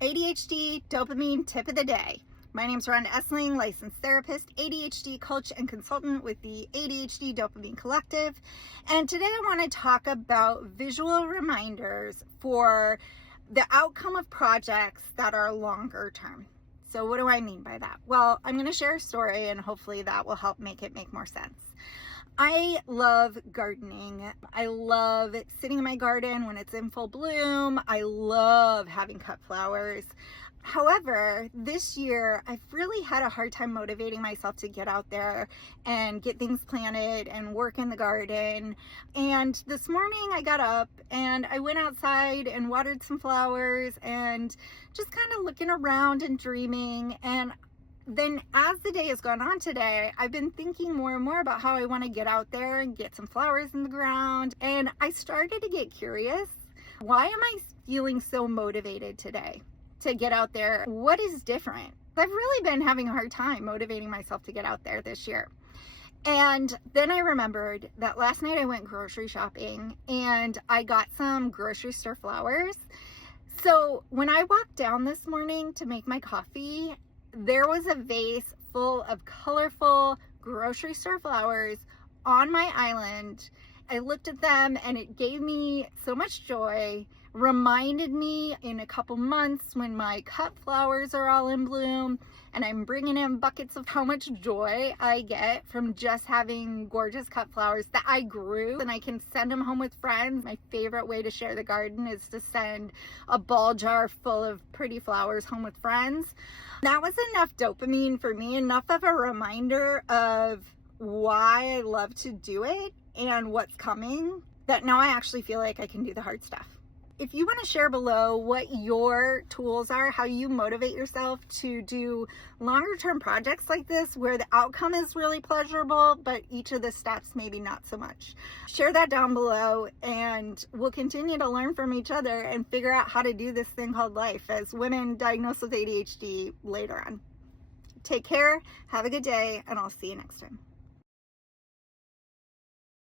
ADHD dopamine tip of the day. My name is Rhonda Essling, licensed therapist, ADHD coach, and consultant with the ADHD Dopamine Collective. And today I want to talk about visual reminders for the outcome of projects that are longer term. So what do I mean by that? Well, I'm going to share a story and hopefully that will help make it make more sense. I love gardening. I love sitting in my garden when it's in full bloom. I love having cut flowers. However, this year I've really had a hard time motivating myself to get out there and get things planted and work in the garden. And this morning I got up and I went outside and watered some flowers and just kind of looking around and dreaming. And then as the day has gone on today, I've been thinking more and more about how I want to get out there and get some flowers in the ground. And I started to get curious. Why am I feeling so motivated today to get out there? What is different? I've really been having a hard time motivating myself to get out there this year. And then I remembered that last night I went grocery shopping and I got some grocery store flowers. So when I walked down this morning to make my coffee, there was a vase full of colorful grocery store flowers on my island. I looked at them and it gave me so much joy, reminded me in a couple months when my cut flowers are all in bloom and I'm bringing in buckets of how much joy I get from just having gorgeous cut flowers that I grew and I can send them home with friends. My favorite way to share the garden is to send a ball jar full of pretty flowers home with friends. That was enough dopamine for me, enough of a reminder of why I love to do it and what's coming, that now I actually feel like I can do the hard stuff. If you want to share below what your tools are, how you motivate yourself to do longer term projects like this, where the outcome is really pleasurable, but each of the steps maybe not so much, share that down below and we'll continue to learn from each other and figure out how to do this thing called life as women diagnosed with ADHD later on. Take care, have a good day, and I'll see you next time.